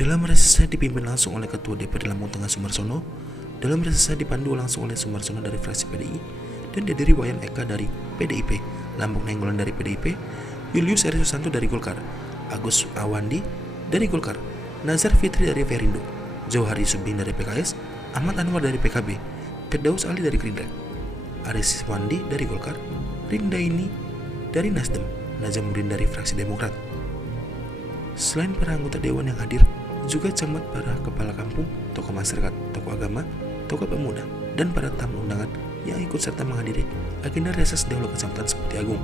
Dalam resesnya dipimpin langsung oleh Ketua DPD Lampung Tengah Sumarsono. Dalam resesnya dipandu langsung oleh Sumarsono dari fraksi PDI dan dihadiri Wayan Eka dari PDIP, Lampung Nainggolan dari PDIP, Julius R. Susanto dari Golkar, Agus Awandi dari Golkar, Nazar Fitri dari Perindo, Johari Subin dari PKS, Ahmad Anwar dari PKB, Firdaus Ali dari Gerindra, Aris Wandi dari Golkar, Rindaini dari Nasdem, Nazamuddin dari fraksi Demokrat. Selain para anggota dewan yang hadir, juga camat, para kepala kampung, tokoh masyarakat, tokoh agama, tokoh pemuda, dan para tamu undangan yang ikut serta menghadiri agenda reses Dewa Kecamatan Seperti Agung.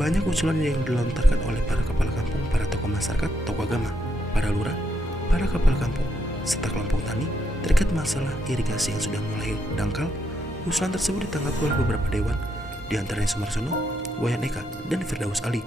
Banyak usulan yang dilontarkan oleh para kepala kampung, para tokoh masyarakat, tokoh agama, para lurah, para kepala kampung, serta kelompok tani terkait masalah irigasi yang sudah mulai dangkal. Usulan tersebut ditanggapi oleh beberapa dewan, di antaranya Sumarsono, Wayan Eka, dan Firdaus Ali.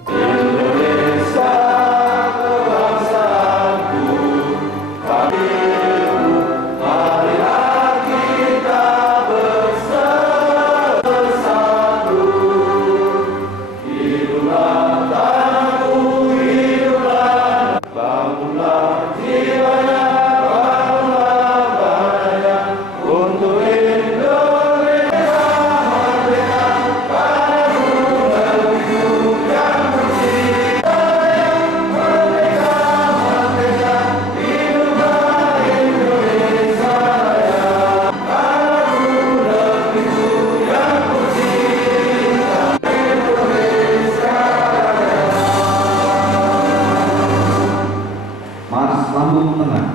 Lampung Tengah.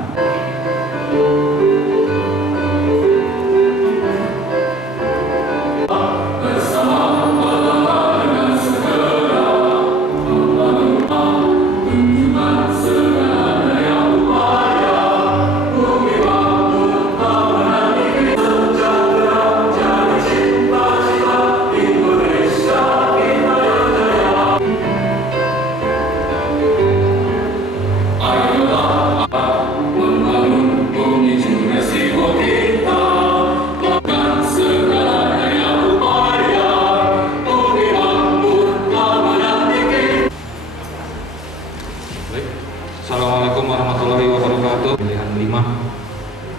Assalamualaikum warahmatullahi wabarakatuh. Pilihan 5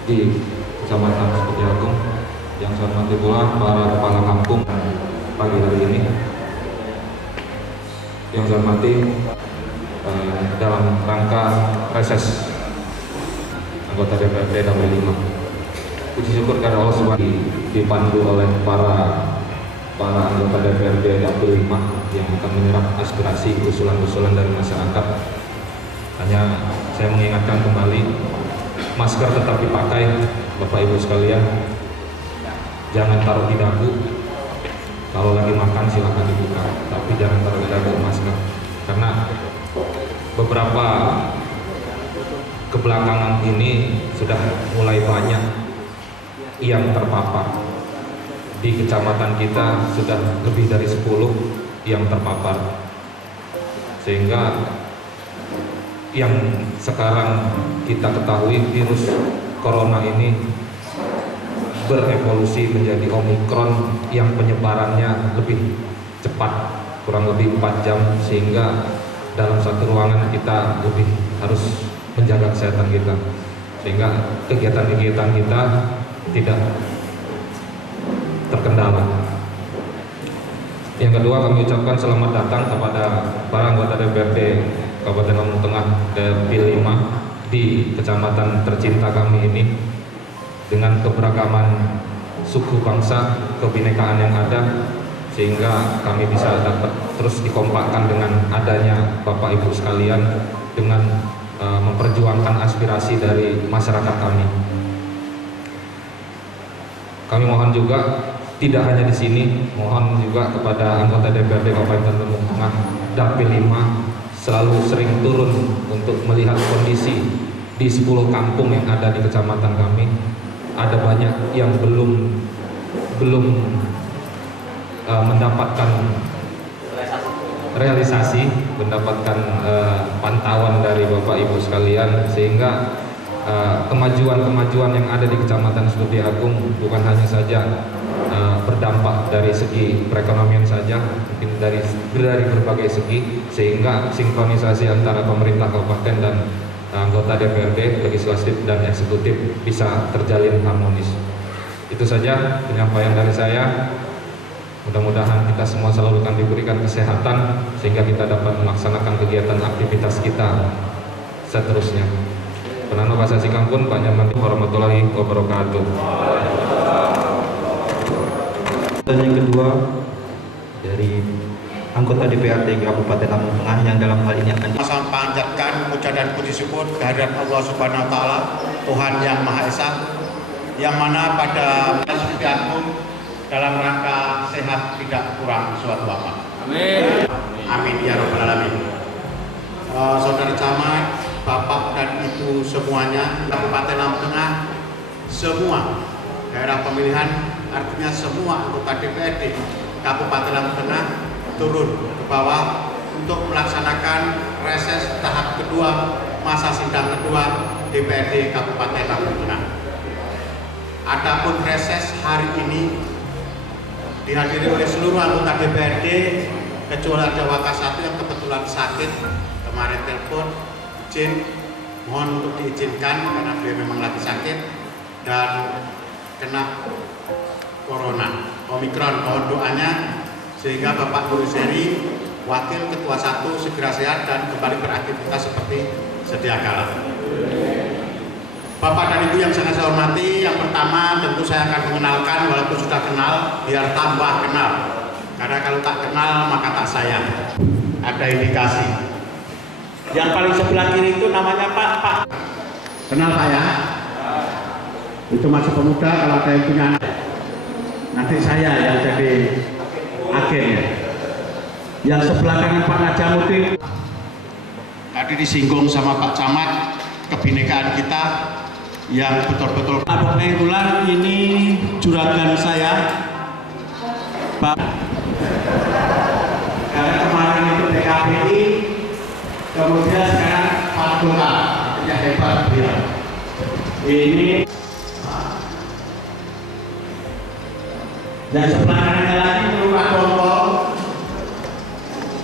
di Kecamatan Seperti Agung. Yang saya hormati pula para kepala kampung pagi hari ini. Yang saya hormati dalam rangka reses anggota DPRD Dapil 5. Puji syukur karena Allah SWT dipandu oleh para anggota DPRD Dapil 5 yang akan menyerap aspirasi usulan-usulan dari masyarakat. Hanya saya mengingatkan kembali, masker tetap dipakai, Bapak Ibu sekalian. Jangan taruh di dagu. Kalau lagi makan silakan dibuka, tapi jangan taruh di dagu masker. Karena beberapa kebelakangan ini sudah mulai banyak yang terpapar. Di kecamatan kita sudah lebih dari 10 yang terpapar. Sehingga yang sekarang kita ketahui, virus corona ini berevolusi menjadi Omikron yang penyebarannya lebih cepat, kurang lebih 4 jam, sehingga dalam satu ruangan kita lebih harus menjaga kesehatan kita, sehingga kegiatan-kegiatan kita tidak terkendala. Yang kedua, kami ucapkan selamat datang kepada para anggota DPRD Kabupaten Lampung Tengah Dapil 5 di kecamatan tercinta kami ini, dengan keberagaman suku bangsa, kebinekaan yang ada, sehingga kami bisa dapat terus dikompakkan dengan adanya Bapak Ibu sekalian dengan memperjuangkan aspirasi dari masyarakat kami. Kami mohon juga tidak hanya di sini, mohon juga kepada anggota DPRD Kabupaten Lampung Tengah Dapil 5 selalu sering turun untuk melihat kondisi di 10 kampung yang ada di kecamatan kami. Ada banyak yang belum mendapatkan realisasi, mendapatkan pantauan dari Bapak Ibu sekalian, sehingga kemajuan-kemajuan yang ada di Kecamatan Setuti Agung bukan hanya saja berdampak dari segi perekonomian saja, mungkin dari berbagai segi, sehingga sinkronisasi antara pemerintah kabupaten dan anggota DPRD, legislatif dan eksekutif bisa terjalin harmonis. Itu saja penyampaian dari saya. Mudah-mudahan kita semua selalu akan diberikan kesehatan sehingga kita dapat melaksanakan kegiatan aktivitas kita seterusnya. Penanda bahasa Sikampun, Pak Nyaman, warahmatullahi wabarakatuh. Dan yang kedua dari anggota DPRD Kabupaten Lampung Tengah yang dalam hal ini akan Saya panjatkan puja dan puji syukur kehadirat Allah Subhanahu Wa Taala, Tuhan yang Maha Esa, yang mana pada Setuti Agung dalam rangka sehat tidak kurang suatu apa. Amin. Amin ya Rabbal Alamin. Saudara camat, Bapak dan Ibu semuanya, Kabupaten Lampung Tengah, semua daerah pemilihan, artinya semua anggota DPRD Kabupaten Lampung Tengah turun ke bawah untuk melaksanakan reses tahap kedua masa sidang kedua DPRD Kabupaten Lampung Tengah. Adapun reses hari ini dihadiri oleh seluruh anggota DPRD kecuali ada Wakasatu yang kebetulan sakit kemarin telepon izin, mohon untuk diizinkan karena beliau memang lagi sakit dan kena corona Omikron, mohon doanya sehingga Bapak Guru Seri Wakil Ketua 1 segera sehat dan kembali beraktivitas seperti sedia kala. Bapak dan Ibu yang sangat saya hormati, yang pertama tentu saya akan mengenalkan, walaupun sudah kenal, biar tambah kenal. Karena kalau tak kenal maka tak sayang. Ada indikasi. Yang paling sebelah kiri itu namanya Pak. Kenal Pak ya? Itu masih pemuda, kalau ada yang punya anak. Nanti saya yang jadi agennya. Yang sebelah kanan Pak Najamuddin. Tadi disinggung sama Pak Camat, kebinekaan kita yang betul-betul. Kebetulan ini juragan saya, Pak. Karena kemarin itu PKPI, kemudian sekarang Pak Golkar, yang hebat beliau. Ini dan sebelah kanannya lagi Lurah Dompol.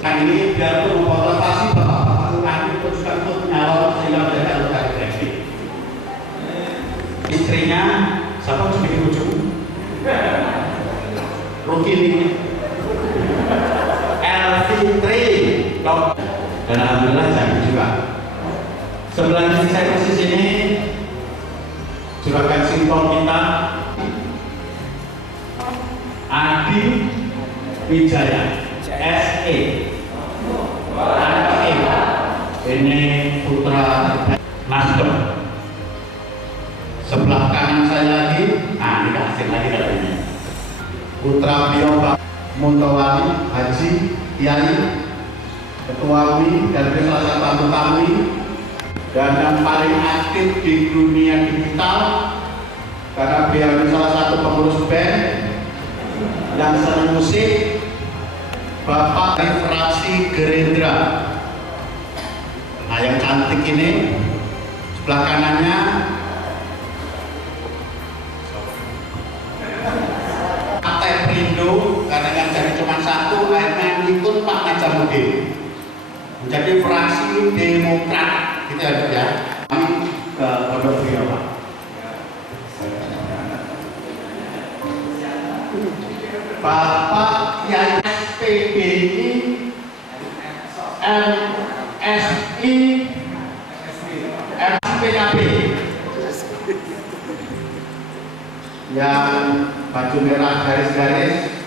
Nah ini biar memototasi Bapak Lurah itu juga untuk nyalon sehingga menjadi anggota DPRD. Istrinya siapa harus bikin ujung? Rukini Elfitri dan alhamdulillah jadi juga. Sebelah kiri saya persis ini juragan simpel kita Adi Wijaya SE. Ini putra Nasdem. Sebelah kanan saya lagi, ini kasih lagi katanya. Putra beliau Muntowali Haji Kiai Ketua UI dan salah satu anggota UI dan yang paling aktif di dunia digital karena beliau ini salah satu pengurus band yang senang musik, Bapak dari fraksi Gerindra. Nah yang cantik ini sebelah kanannya Partai Perindo, karena yang jadi cuma satu, akhirnya ikut Pak Najamuddin menjadi fraksi Demokrat, gitu ya. Kami ke Pondok Beliau Pak. Bapak Kiai SPBI MSI MPKB yang baju merah garis-garis,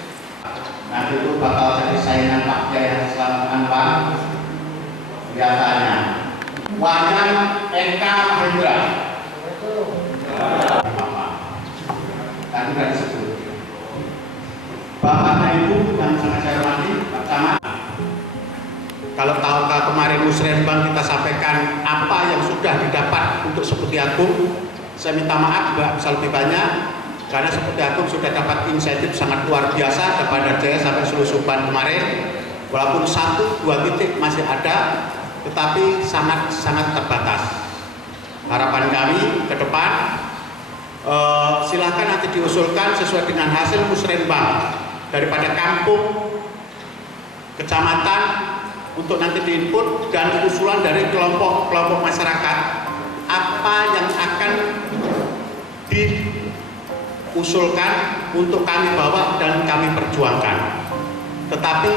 nanti itu bakal jadi saingan Pak Kiai Selamat Anwar biasanya. Wayan Eka Mahendra tadi sudah disebut. Bapak dan Ibu yang sangat saya hormati, Pak Camat, kalau tahukah kemarin Musrembang kita sampaikan apa yang sudah didapat untuk Setuti Agung, saya minta maaf juga bisa lebih banyak karena Setuti Agung sudah dapat insentif sangat luar biasa kepada Jaya sampai Selusupan kemarin. Walaupun 1-2 titik masih ada, tetapi sangat terbatas. Harapan kami ke depan, silakan nanti diusulkan sesuai dengan hasil musrenbang daripada kampung, kecamatan, untuk nanti diinput, dan usulan dari kelompok masyarakat apa yang akan diusulkan untuk kami bawa dan kami perjuangkan. Tetapi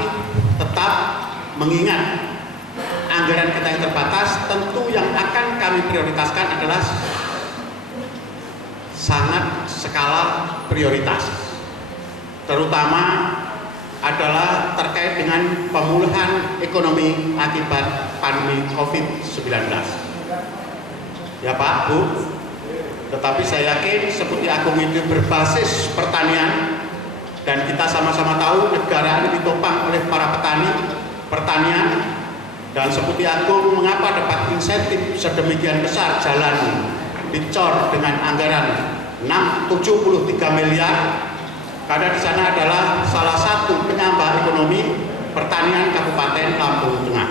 tetap mengingat anggaran kita yang terbatas, tentu yang akan kami prioritaskan adalah sangat skala prioritas, terutama adalah terkait dengan pemulihan ekonomi akibat pandemi COVID-19. Ya Pak, Bu, tetapi saya yakin seperti Agung itu berbasis pertanian, dan kita sama-sama tahu negara ini ditopang oleh para petani pertanian, dan seperti Agung mengapa dapat insentif sedemikian besar jalan dicor dengan anggaran 73 miliar, karena di sana adalah salah satu penyambah ekonomi pertanian Kabupaten Lampung Tengah.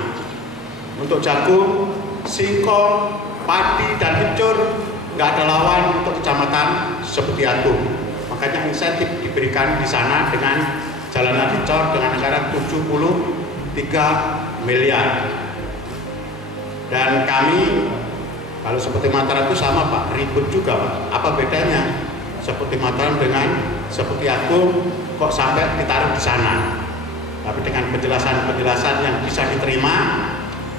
Untuk jagung, singkong, padi, dan hijau nggak ada lawan untuk kecamatan seperti Agung. Makanya insentif diberikan di sana dengan jalanan dicor dengan anggaran 73 miliar. Dan kami, kalau seperti Mataram itu sama Pak, ribut juga Pak. Apa bedanya seperti Mataram dengan seperti Agung, kok sampai ditaruh di sana? Tapi dengan penjelasan-penjelasan yang bisa diterima,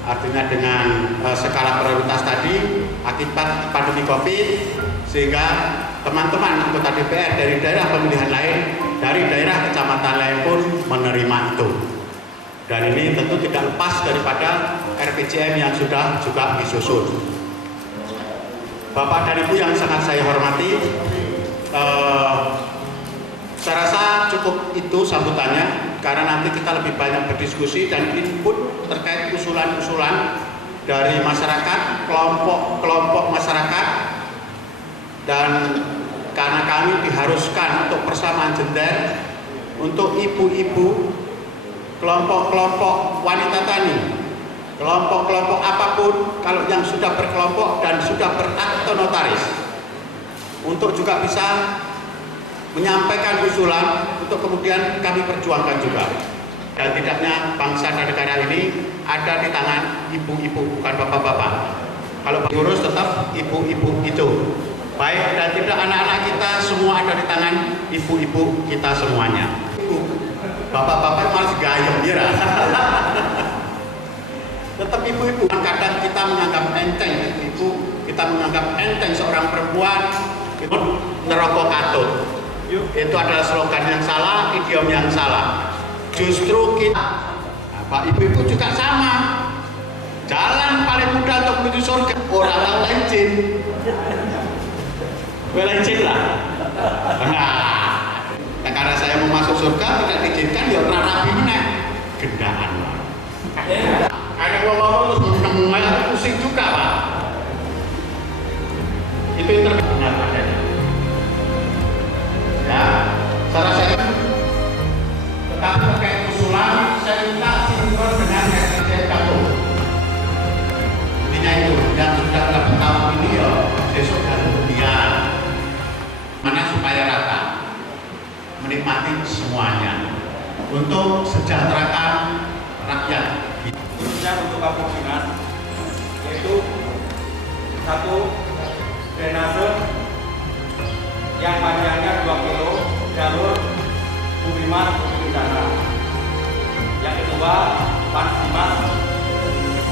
artinya dengan skala prioritas tadi akibat pandemi COVID, sehingga teman-teman anggota DPR dari daerah pemilihan lain, dari daerah kecamatan lain pun menerima itu. Dan ini tentu tidak lepas daripada RPJM yang sudah juga disusun. Bapak dan Ibu yang sangat saya hormati, saya rasa cukup itu sambutannya, karena nanti kita lebih banyak berdiskusi dan input terkait usulan-usulan dari masyarakat, kelompok masyarakat, dan karena kami diharuskan untuk persamaan gender untuk ibu-ibu, kelompok-kelompok wanita tani, kelompok-kelompok apapun, kalau yang sudah berkelompok dan sudah berakte notaris, untuk juga bisa menyampaikan usulan untuk kemudian kami perjuangkan juga. Dan tidaknya bangsa dan negara ini ada di tangan ibu-ibu, bukan bapak-bapak. Kalau ngurus tetap ibu-ibu itu. Baik dan tidak, anak-anak kita semua ada di tangan ibu-ibu kita semuanya. Bapak-bapak malah gayung ya. Tetap ibu-ibu. Kadang kita menganggap enteng ibu, kita menganggap enteng seorang perempuan itu neraka katut. Itu adalah slogan yang salah, idiom yang salah. Justru kita, Pak Ibu juga sama. Jalan paling mudah untuk menuju surga orang lain Welancin lah. Nah, karena saya mau masuk surga tidak diizinkan, ya orang rapi meneh. Gendaan. Ada ngomong terus menengah pusing juga Pak. Itu yang terbenar adanya. Ya, salah saya. Tetapi terkait usulan, saya minta sinkron dengan RPJM Kampung. Intinya itu yang sudah 8 tahun ini ya besok dan kemudian. Mana supaya rata, menikmati semuanya untuk sejahterakan rakyat. Khususnya untuk Kampung Dinas, yaitu 1 drainase yang panjangnya 2 kilo jalur Bumimas Bumi Dana. Yang kedua, Pansimas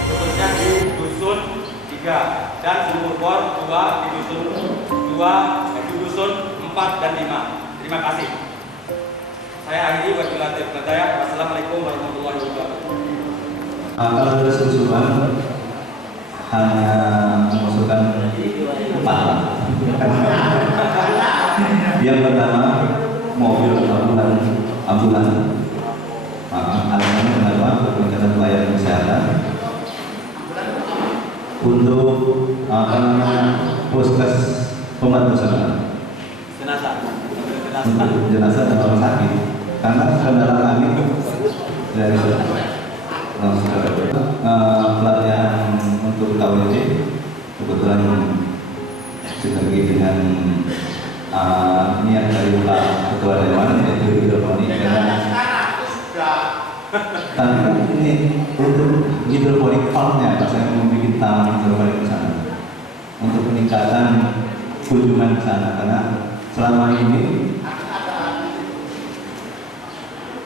khususnya di Dusun 3 dan Sumur Bor 2 di Dusun 4 dan 5. Terima kasih. Saya akhiri wabillahi taufiq wal hidayah. Wassalamualaikum warahmatullahi wabarakatuh. Kalau terus usulan hanya mengusulkan 4. Yang pertama, mobil ambulan. Alasannya kenapa? Peningkatan pelayanan kesehatan. Untuk puskes pembantu jenazah dan orang sakit, karena saudara kami dari pelatihan untuk KWJ kebetulan sinergi dengan niat dari Pak Ketua Dewan yaitu hidroponik tapi ini untuk hidroponik farmnya saya membuat taman hidroponik di sana untuk peningkatan kunjungan di sana karena selama ini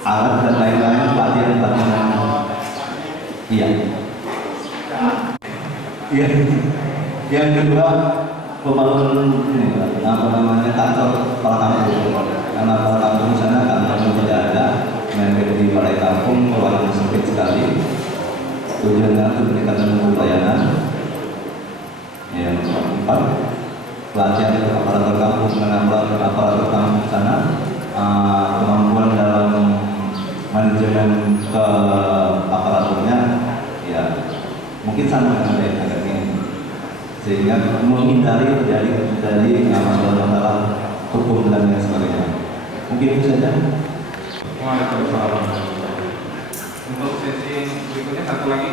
alat dan lain-lain pelatihan iya. Yang kedua pembangunan ini kantor kepala kampung karena kepala kampung di sana kantornya tidak ada memang di balai kampung ruangan sempit sekali tujuannya untuk meningkatkan mutu pelayanan. Yang keempat pelatihan untuk aparatur kampung menambah aparatur kampung di sana kemampuan dalam manajemen ke aparaturnya ya mungkin sama dengan agak ini sehingga menghindari terjadi masalah hukum dan lain sebagainya. Mungkin itu saja. Waalaikumsalam. Untuk sesi berikutnya satu lagi.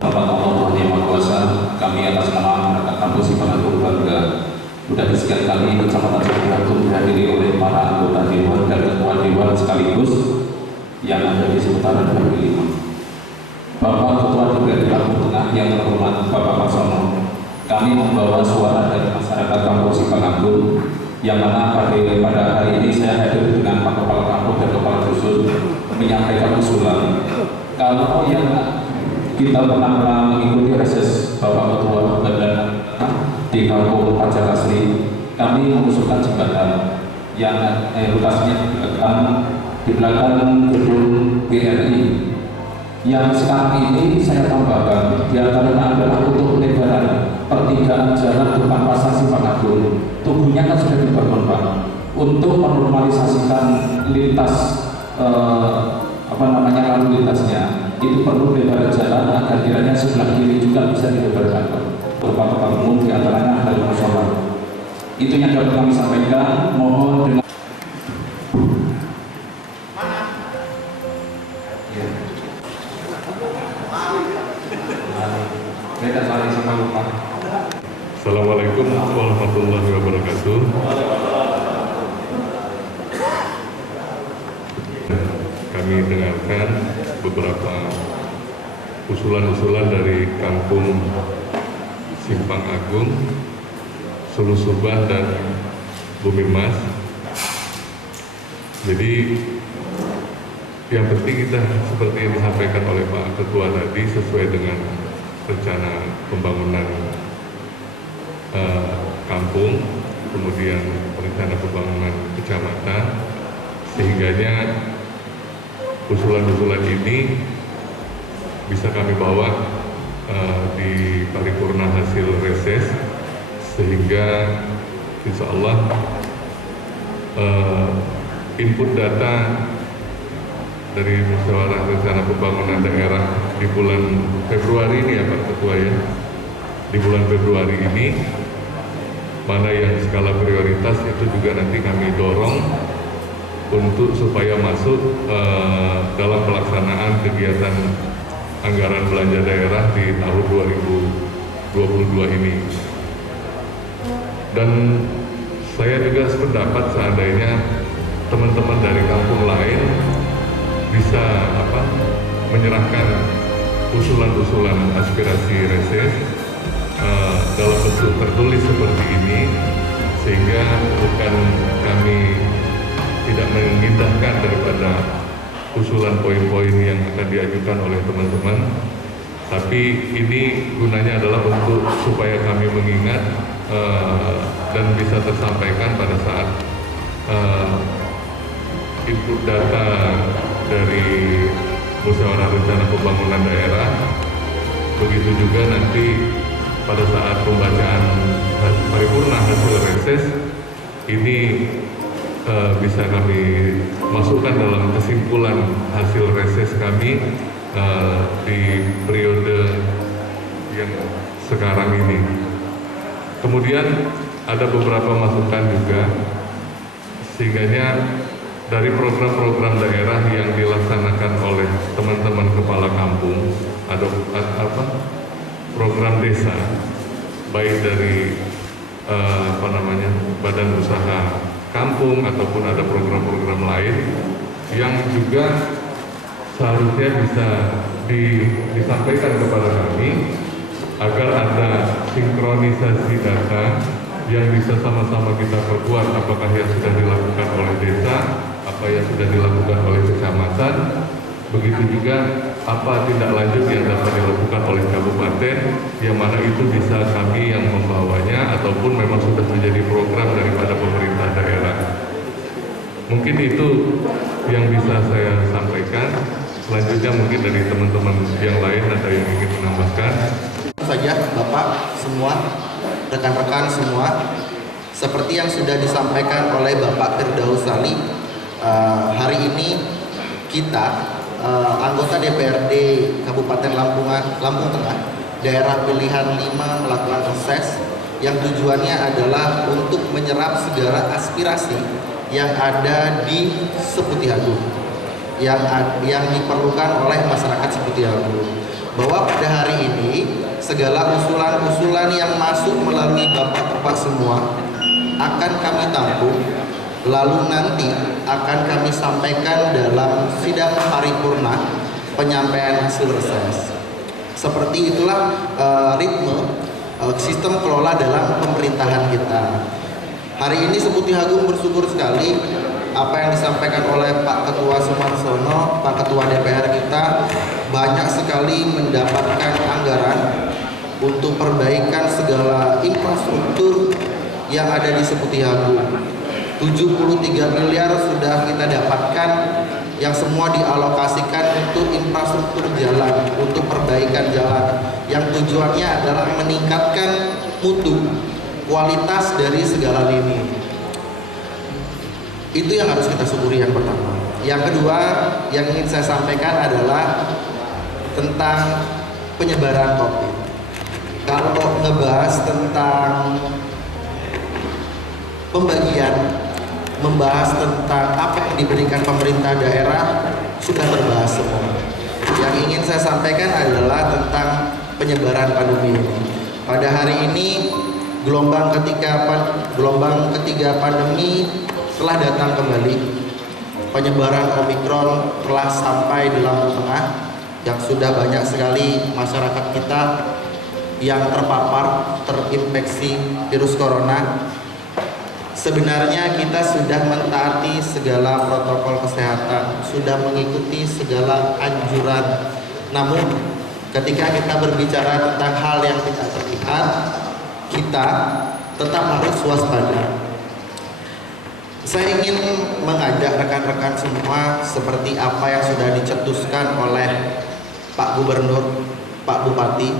Bapak Allah Yang Maha Kuasa, kami atas nama masyarakat kampus Simpang Agung Bangga sudah sekian kali Kecamatan Sidoarjo dihadiri oleh para anggota dewan dan ketua dewan sekaligus yang ada di seputaran DPD 5. Bapak Ketua DPRD Lampung Tengah yang terhormat Bapak Marsono, kami membawa suara dari masyarakat kampus Simpang Agung yang mana pada hari ini saya hadir dengan Pak Kepala Kampung dan Kepala Dusun menyampaikan usulan kalau yang kita pernah mengikuti reses Bapak Ketua Badan di Kampung Pacar Asli, kami mengusulkan jembatan yang lokasinya di belakang gedung BRI. Yang sekarang ini saya tambahkan diantaranya adalah untuk pelebaran pertigaan jalan depan pasar Simpang Agung. Tubuhnya kan sudah dibangun Pak. Untuk menormalisasikan lintas lalu lintasnya itu perlu lebar jalan agar kiranya sebelah kiri juga bisa dilebarkan tempat-tempat umum diantaranya ada musola. Itu yang dapat kami sampaikan. Mohon dengan Assalamualaikum warahmatullahi wabarakatuh. Kami dengarkan beberapa usulan-usulan dari Kampung Simpang Agung, Sulu Subah dan Bumi Mas. Jadi yang penting kita seperti yang disampaikan oleh Pak Ketua tadi sesuai dengan rencana pembangunan kampung, kemudian rencana pembangunan kecamatan, sehingganya usulan-usulan ini bisa kami bawa di paripurna hasil reses sehingga insya Allah input data dari musyawarah rencana pembangunan daerah di bulan Februari ini ya Pak Ketua ya, di bulan Februari ini mana yang skala prioritas itu juga nanti kami dorong untuk supaya masuk dalam pelaksanaan kegiatan anggaran belanja daerah di tahun 2022 ini. Dan saya juga sependapat seandainya teman-teman dari kampung lain bisa menyerahkan usulan-usulan aspirasi reses dalam bentuk tertulis seperti ini, sehingga bukan kami tidak mengindahkan daripada usulan poin-poin yang akan diajukan oleh teman-teman, tapi ini gunanya adalah untuk supaya kami mengingat dan bisa tersampaikan pada saat input data dari musyawarah rencana pembangunan daerah, begitu juga nanti pada saat pembacaan paripurna hasil reses ini bisa kami masukkan dalam kesimpulan hasil reses kami di periode yang sekarang ini. Kemudian ada beberapa masukan juga, sehingganya dari program-program daerah yang dilaksanakan oleh teman-teman kepala kampung, ada program desa, baik dari badan usaha kampung ataupun ada program-program lain yang juga seharusnya bisa disampaikan kepada kami agar ada sinkronisasi data yang bisa sama-sama kita perkuat, apakah yang sudah dilakukan oleh desa, apa yang sudah dilakukan oleh kecamatan, begitu juga apa tindak lanjut yang dapat dilakukan oleh kabupaten, yang mana itu bisa kami yang membawanya ataupun memang sudah menjadi program daripada pemerintah daerah. Mungkin itu yang bisa saya sampaikan. Selanjutnya mungkin dari teman-teman yang lain ada yang ingin menambahkan. Saja Bapak semua, rekan-rekan semua, seperti yang sudah disampaikan oleh Bapak Firdaus Ali, hari ini kita anggota DPRD Kabupaten Lampung Tengah, daerah pilihan 5 melakukan reses yang tujuannya adalah untuk menyerap segala aspirasi yang ada di Seputihagung, yang diperlukan oleh masyarakat Seputihagung. Bahwa pada hari ini segala usulan-usulan yang masuk melalui Bapak-Bapak semua akan kami tampung, lalu nanti akan kami sampaikan dalam sidang paripurna penyampaian hasil reses. Seperti itulah ritme sistem kelola dalam pemerintahan kita. Hari ini Seputihagung bersyukur sekali apa yang disampaikan oleh Pak Ketua Sumarsono, Pak Ketua DPR kita, banyak sekali mendapatkan anggaran untuk perbaikan segala infrastruktur yang ada di Seputihagung. 73 miliar sudah kita dapatkan, yang semua dialokasikan untuk infrastruktur jalan, untuk perbaikan jalan, yang tujuannya adalah meningkatkan mutu, kualitas dari segala lini. Itu yang harus kita syukuri yang pertama. Yang kedua yang ingin saya sampaikan adalah tentang penyebaran COVID. Kalau ngebahas tentang pembagian, membahas tentang apa yang diberikan pemerintah daerah, sudah terbahas semua. Yang ingin saya sampaikan adalah tentang penyebaran pandemi ini. Pada hari ini gelombang ketiga pandemi telah datang kembali. Penyebaran Omikron telah sampai di Lampung Tengah, yang sudah banyak sekali masyarakat kita yang terpapar, terinfeksi virus corona. Sebenarnya kita sudah mentaati segala protokol kesehatan, sudah mengikuti segala anjuran. Namun ketika kita berbicara tentang hal yang tidak terlihat, kita tetap harus waspada. Saya ingin mengajak rekan-rekan semua seperti apa yang sudah dicetuskan oleh Pak Gubernur, Pak Bupati.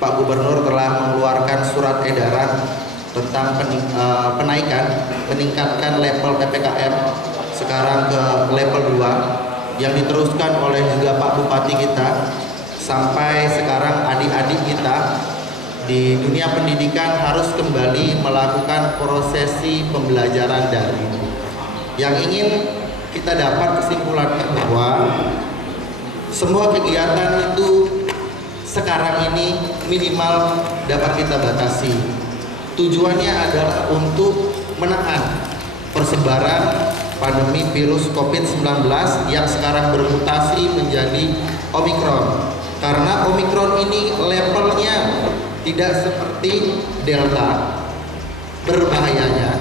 Pak Gubernur telah mengeluarkan surat edaran tentang meningkatkan level PPKM sekarang ke level 2, yang diteruskan oleh juga Pak Bupati kita. Sampai sekarang adik-adik kita di dunia pendidikan harus kembali melakukan prosesi pembelajaran daring. Yang ingin kita dapat kesimpulannya bahwa semua kegiatan itu sekarang ini minimal dapat kita batasi. Tujuannya adalah untuk menekan persebaran pandemi virus COVID-19 yang sekarang bermutasi menjadi Omikron. Karena Omikron ini levelnya tidak seperti Delta berbahayanya,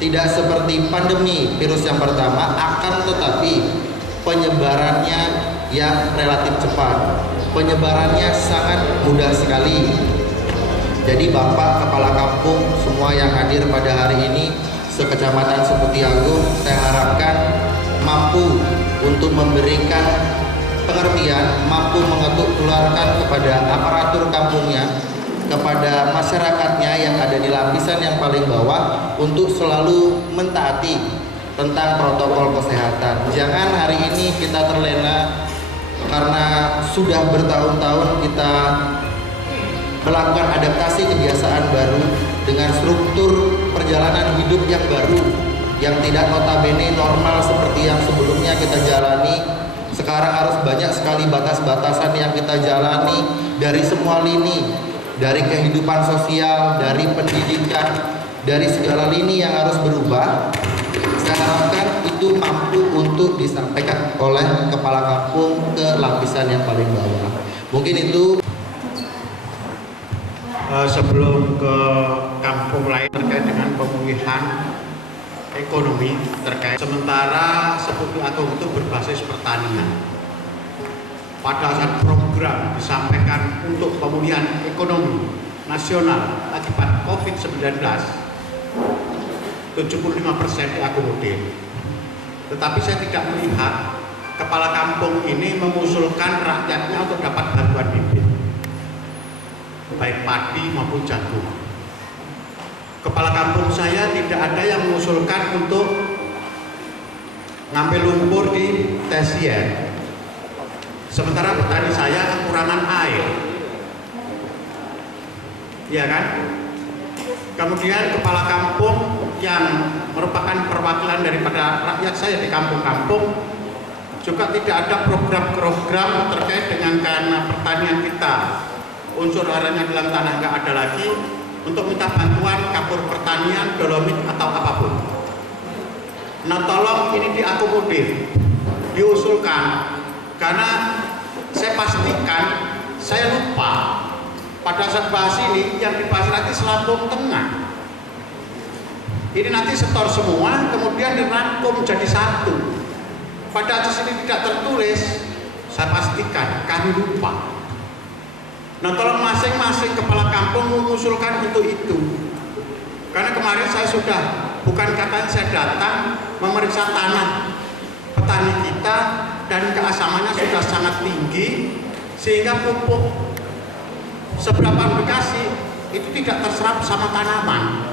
tidak seperti pandemi virus yang pertama, akan tetapi penyebarannya yang relatif cepat, penyebarannya sangat mudah sekali. Jadi Bapak Kepala Kampung semua yang hadir pada hari ini sekecamatan Seputihagung, saya harapkan mampu untuk memberikan pengertian, mampu mengetuklarkan kepada aparatur kampungnya, kepada masyarakatnya yang ada di lapisan yang paling bawah untuk selalu mentaati tentang protokol kesehatan. Jangan hari ini kita terlena karena sudah bertahun-tahun kita melakukan adaptasi kebiasaan baru dengan struktur perjalanan hidup yang baru, yang tidak notabene normal seperti yang sebelumnya kita jalani. Sekarang harus banyak sekali batas-batasan yang kita jalani dari semua lini, dari kehidupan sosial, dari pendidikan, dari segala lini yang harus berubah. Saya harapkan itu mampu untuk disampaikan oleh kepala kampung ke lapisan yang paling bawah. Mungkin itu. Sebelum ke kampung lain terkait dengan pemulihan ekonomi terkait sementara Seputi Agung itu berbasis pertanian. Pada saat program disampaikan untuk pemulihan ekonomi nasional akibat COVID-19, 75% diakomodir. Tetapi saya tidak melihat kepala kampung ini mengusulkan rakyatnya untuk dapat bantuan bibit, baik padi maupun jagung. Kepala kampung saya tidak ada yang mengusulkan untuk ngambil lumpur di Tesien. Sementara petani saya kekurangan air. Iya kan? Kemudian kepala kampung yang merupakan perwakilan daripada rakyat saya di kampung-kampung juga tidak ada program-program terkait dengan karena pertanian kita. Unsur hariannya dalam tanah nggak ada lagi untuk minta bantuan kapur pertanian, dolomit atau apapun. Nah, tolong ini diakomodir, diusulkan, karena saya pastikan saya lupa pada saat bahas ini yang dibahas nanti Lampung Tengah. Ini nanti setor semua, kemudian dirangkum jadi satu. Pada atas ini tidak tertulis, saya pastikan kami lupa. Nah, tolong masing-masing kepala kampung mengusulkan untuk itu. Karena kemarin saya sudah, bukan katanya saya datang memeriksa tanah petani kita dan keasamannya sudah sangat tinggi sehingga pupuk seberapa aplikasi itu tidak terserap sama tanaman.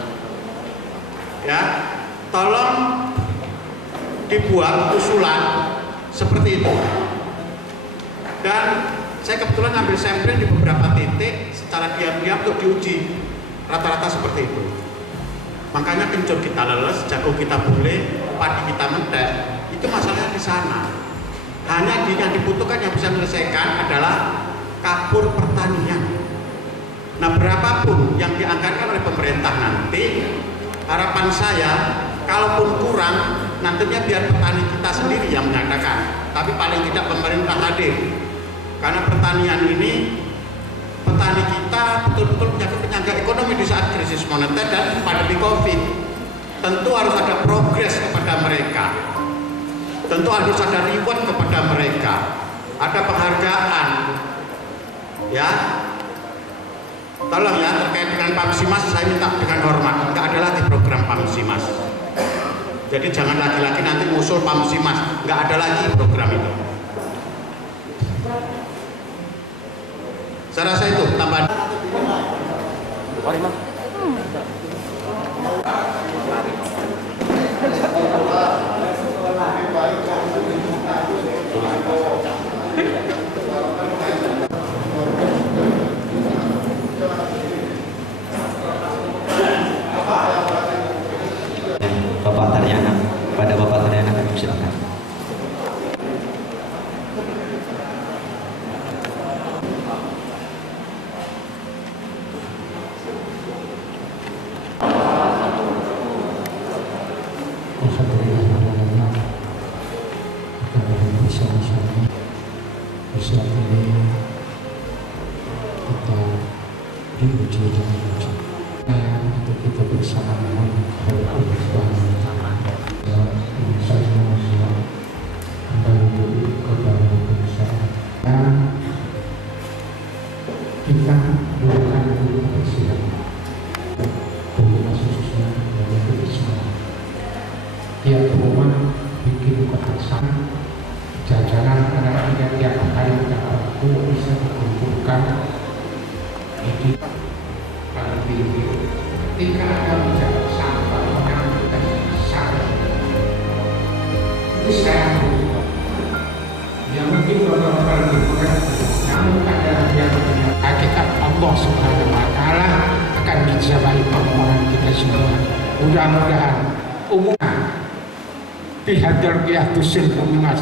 Ya, tolong dibuat usulan seperti itu. Dan saya kebetulan ambil sampel di beberapa titik secara diam-diam untuk diuji, rata-rata seperti itu. Makanya kencur kita leles, jagung kita boleh, padi kita mentek, itu masalahnya di sana. Hanya yang dibutuhkan yang bisa menyelesaikan adalah kapur pertanian. Nah, berapapun yang dianggarkan oleh pemerintah nanti, harapan saya, kalaupun kurang, nantinya biar petani kita sendiri yang menyatakan. Tapi paling tidak pemerintah hadir. Karena pertanian ini, petani kita betul-betul menjadi penyangga ekonomi di saat krisis moneter dan pandemi COVID. Tentu harus ada progres kepada mereka. Tentu harus ada reward kepada mereka. Ada penghargaan. Ya. Tolong ya, terkait dengan Pamsimas, saya minta dengan hormat. Enggak ada lagi program Pamsimas. Jadi jangan lagi-lagi nanti musul Pamsimas. Enggak ada lagi program itu. Saya rasa itu tambahan. Bapak Taryana, pada Bapak Taryana kami silakan. Saat ini kita diuji dengan uji untuk kita bersama mohon kepada Allah Subhanahu wa Ta'ala. Saya manusia kembali kepada bangsa. Kita bukan dulu presiden, pemerintah khususnya dari Indonesia. Tiap rumah bikin kotak sampah. Jajanan anak-anak tiap hari aku bisa dikumpulkan di pada tinggi. Ketika ada menjaga sampah mengambilkan sampah itu saya yang mungkin beberapa bukan, namun ada yang hakikat Allah Subhanahu wa Ta'ala akan dijabahi permohonan kita semua. Mudah-mudahan umumnya bihadar qiyatusil mu'minat,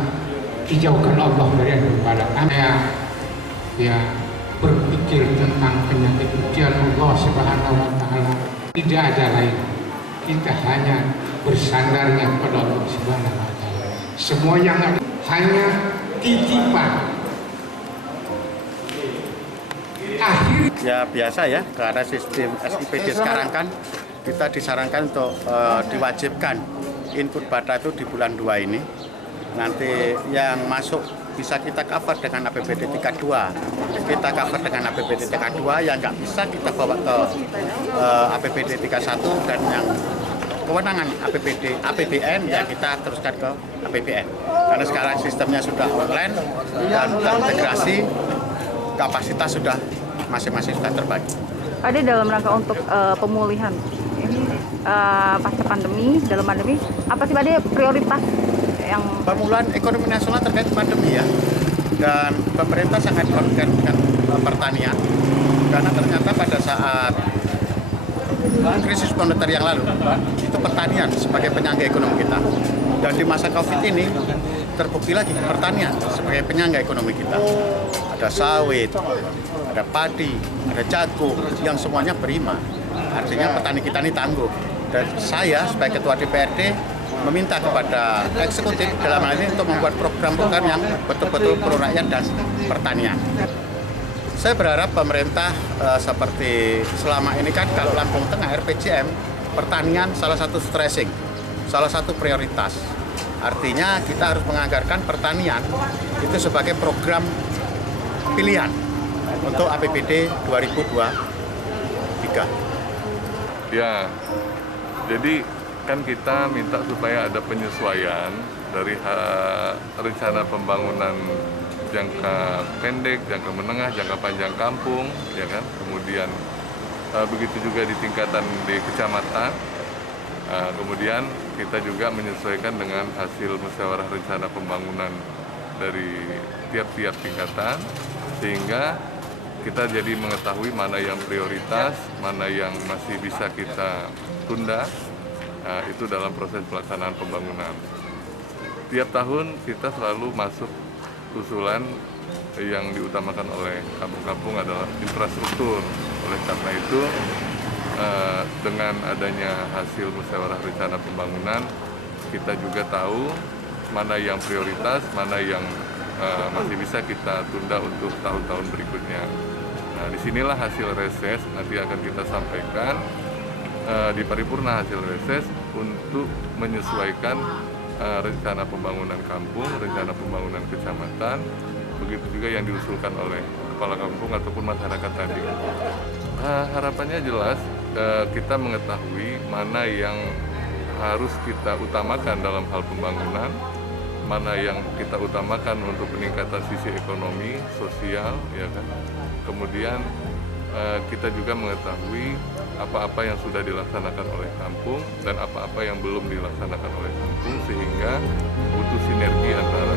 dijauhkan Allah dari kepada anda ya berpikir tentang penyakit ujian Allah Subhanahu wa Ta'ala. Tidak ada lain, kita hanya bersandarnya kepada Allah Subhanahu wa Ta'ala. Semua yang ada hanya titipan. Ya biasa ya, karena sistem SIPD sekarang kan kita disarankan untuk diwajibkan input bata itu di bulan 2 ini. Nanti yang masuk bisa kita cover dengan APBD tingkat 2. Kita cover dengan APBD tingkat 2, yang nggak bisa kita bawa ke APBD tingkat 1, dan yang kewenangan APBN ya kita teruskan ke APBN. Karena sekarang sistemnya sudah online dan terintegrasi, kapasitas sudah masing-masing sudah terbagi. Ada dalam rangka untuk pemulihan ini pasca pandemi, dalam pandemi, apa sih Pak Ade prioritas yang pemulihan ekonomi nasional terkait pandemi ya, dan pemerintah sangat concern dengan pertanian, karena ternyata pada saat krisis moneter yang lalu itu pertanian sebagai penyangga ekonomi kita, dan di masa COVID ini terbukti lagi pertanian sebagai penyangga ekonomi kita. Ada sawit, ada padi, ada jagung yang semuanya beriman. Artinya petani kita ini tangguh. Dan saya sebagai ketua DPRD meminta kepada eksekutif dalam hal ini untuk membuat program-program yang betul-betul pro rakyat dan pertanian. Saya berharap pemerintah seperti selama ini kan kalau Lampung Tengah RPJM, pertanian salah satu stressing, salah satu prioritas. Artinya kita harus menganggarkan pertanian itu sebagai program pilihan untuk APBD 2023. Ya, jadi kan kita minta supaya ada penyesuaian dari rencana pembangunan jangka pendek, jangka menengah, jangka panjang kampung, ya kan. Kemudian begitu juga di tingkatan di kecamatan. Kemudian kita juga menyesuaikan dengan hasil musyawarah rencana pembangunan dari tiap-tiap tingkatan, sehingga kita jadi mengetahui mana yang prioritas, mana yang masih bisa kita tunda, itu dalam proses pelaksanaan pembangunan. Tiap tahun kita selalu masuk usulan yang diutamakan oleh kampung-kampung adalah infrastruktur. Oleh karena itu, dengan adanya hasil musyawarah rencana pembangunan, kita juga tahu mana yang prioritas, mana yang masih bisa kita tunda untuk tahun-tahun berikutnya. Nah, disinilah hasil reses nanti akan kita sampaikan di paripurna hasil reses untuk menyesuaikan rencana pembangunan kampung, rencana pembangunan kecamatan, begitu juga yang diusulkan oleh kepala kampung ataupun masyarakat tadi. Harapannya jelas kita mengetahui mana yang harus kita utamakan dalam hal pembangunan, mana yang kita utamakan untuk peningkatan sisi ekonomi, sosial, ya kan. Kemudian kita juga mengetahui apa-apa yang sudah dilaksanakan oleh kampung dan apa-apa yang belum dilaksanakan oleh kampung, sehingga butuh sinergi antara